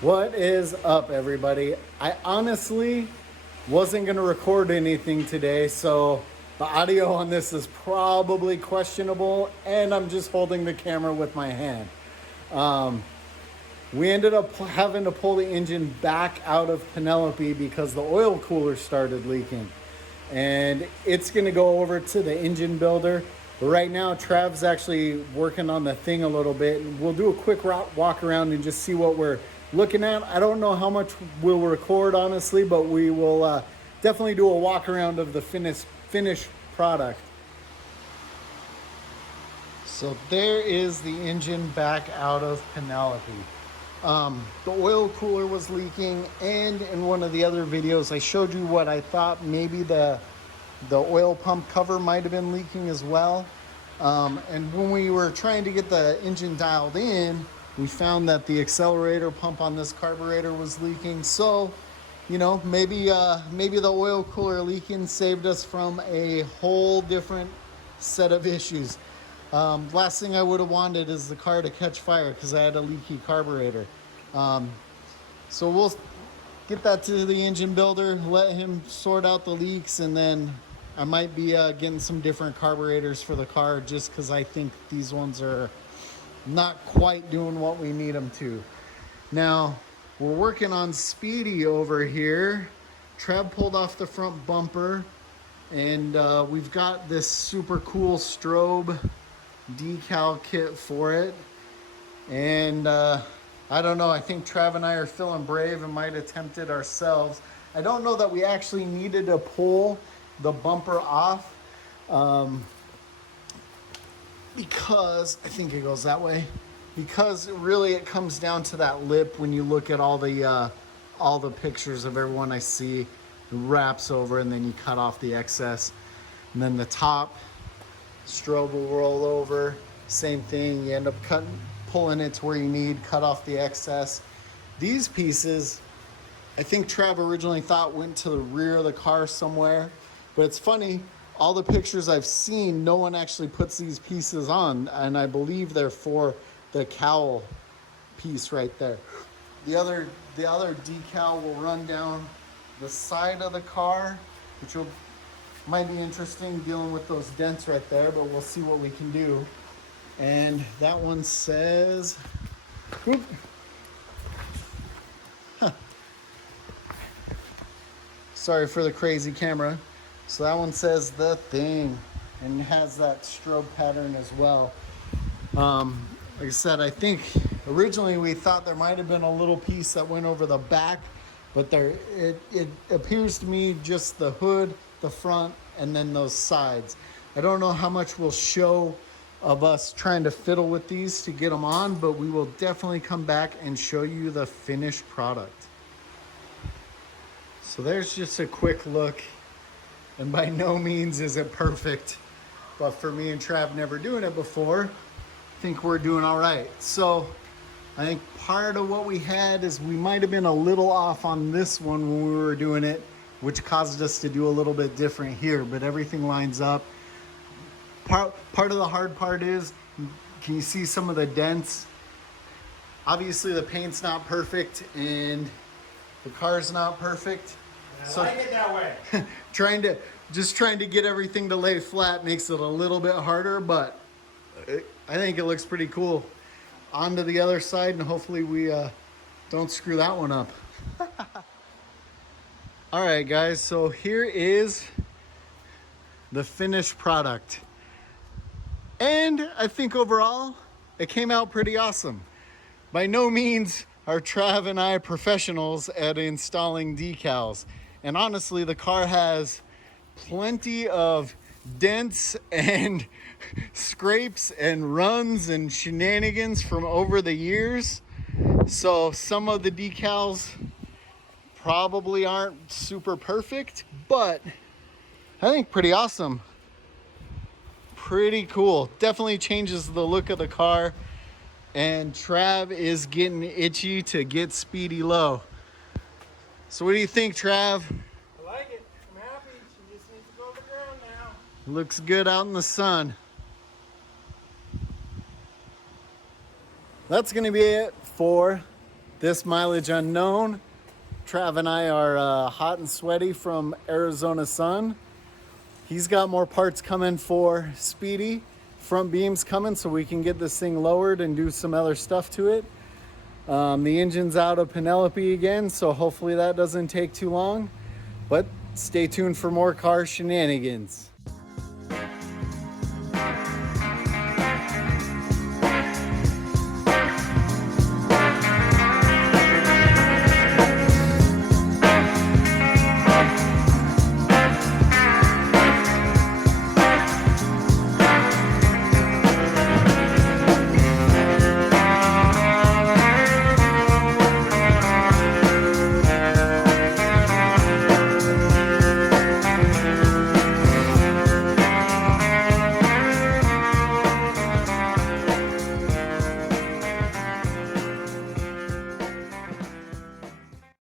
What is up, everybody? I honestly wasn't going to record anything today, so the audio on this is probably questionable, and I'm just holding the camera with my hand. We ended up having to pull the engine back out of Penelope because the oil cooler started leaking. And it's going to go over to the engine builder. But right now, Trav's actually working on the thing a little bit. And we'll do a quick walk around and just see what we're looking at. I don't know how much we'll record, honestly, but we will definitely do a walk around of the finished product. So there is the engine back out of Penelope. The oil cooler was leaking, and in one of the other videos I showed you what I thought maybe the oil pump cover might have been leaking as well. And when we were trying to get the engine dialed in, we found that the accelerator pump on this carburetor was leaking. So, you know, maybe the oil cooler leaking saved us from a whole different set of issues. Last thing I would have wanted is the car to catch fire because I had a leaky carburetor. So we'll get that to the engine builder, let him sort out the leaks, and then I might be getting some different carburetors for the car just because I think these ones are not quite doing what we need them to. Now, we're working on Speedy over here. Trav pulled off the front bumper, and we've got this super cool Strobe decal kit for it. And I don't know, I think Trav and I are feeling brave and might attempt it ourselves. I don't know that we actually needed to pull the bumper off because I think it goes that way, because really it comes down to that lip. When you look at all the pictures of everyone I see, it wraps over and then you cut off the excess, and then the top strobe will roll over, same thing. You end up pulling it to where you need, cut off the excess. These pieces, I think Trav originally thought went to the rear of the car somewhere, but it's funny, all the pictures I've seen, no one actually puts these pieces on, and I believe they're for the cowl piece right there. The other decal will run down the side of the car, which might be interesting dealing with those dents right there, but we'll see what we can do. And that one says, whoop. Huh. Sorry for the crazy camera. So that one says The Thing, and has that strobe pattern as well. Like I said, I think originally we thought there might have been a little piece that went over the back, but it appears to me just the hood, the front, and then those sides. I don't know how much we'll show of us trying to fiddle with these to get them on, but we will definitely come back and show you the finished product. So there's just a quick look, and by no means is it perfect, but for me and Trav never doing it before, I think we're doing all right. So I think part of what we had is we might have been a little off on this one when we were doing it, which caused us to do a little bit different here, but everything lines up. Part of the hard part is, can you see some of the dents? Obviously the paint's not perfect and the car's not perfect. I like it that way. trying to get everything to lay flat makes it a little bit harder, but I think it looks pretty cool. On to the other side, and hopefully we don't screw that one up. All right, guys, so here is the finished product. And I think overall, it came out pretty awesome. By no means are Trav and I professionals at installing decals. And honestly, the car has plenty of dents and scrapes and runs and shenanigans from over the years. So some of the decals probably aren't super perfect, but I think pretty awesome. Pretty cool. Definitely changes the look of the car. And Trav is getting itchy to get Speedy low. So what do you think, Trav? I like it. I'm happy. She just needs to go to the ground now. Looks good out in the sun. that's going to be it for this mileage unknown. Trav and I are hot and sweaty from Arizona sun. He's got more parts coming for Speedy. Front beams coming so we can get this thing lowered and do some other stuff to it. The engine's out of Penelope again, so hopefully that doesn't take too long. But stay tuned for more car shenanigans.